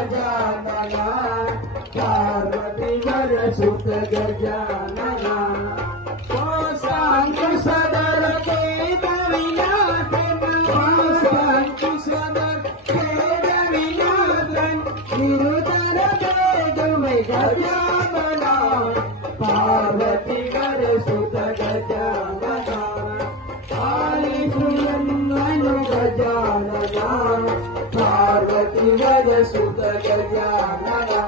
गजानना पार्वती वरसुत गजानना सदर वेद विनाशन सदर वेद विनाशन निरुतर वेद गजानना पार्वती वरसुत गजानना आलिपुयन्नु गजानना पार्वती वरसुत गजानना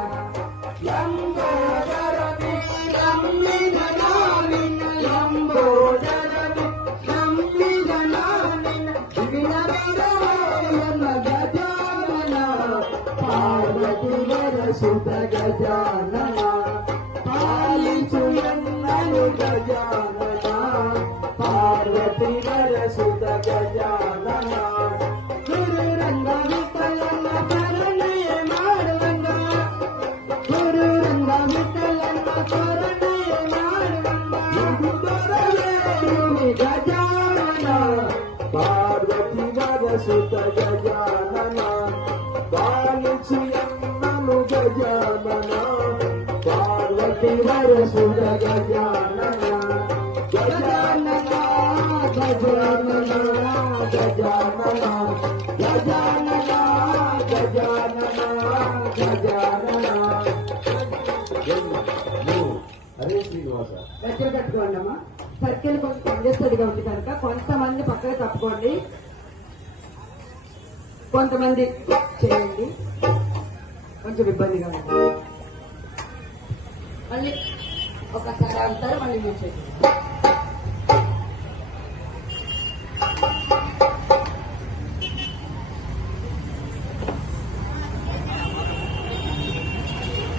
लंबोदरनि लंबिदनानिन लंबोदरनि लंबिदनानिन विघ्नविनायक गजानना पार्वती वरसुत गजानना पालिचुयन्नु गजानना पार्वती वरसुत गजानना गुरु रंग विठलन्न शरणय माडवंग गुरु रंग विठलन्न शरणय माडवंग गजानना पार्वती वरसुत गजानना बालचुयन्नु गजानना पार्वती वरसुत गजानना गजानना गजानना गजानना गजानना गजानना गजानना హరే శ్రీనివాస గట్టిగా కట్టుకోండి అమ్మా సర్కిల్ కొంచెం పనిచేస్తుందిగా ఉంది కనుక కొంతమంది పక్కన తప్పుకోండి కొంతమంది చేయండి కొంచెం ఇబ్బందిగా ఉంది మళ్ళీ ఒకసారి అంటారు మళ్ళీ మీరు చేయండి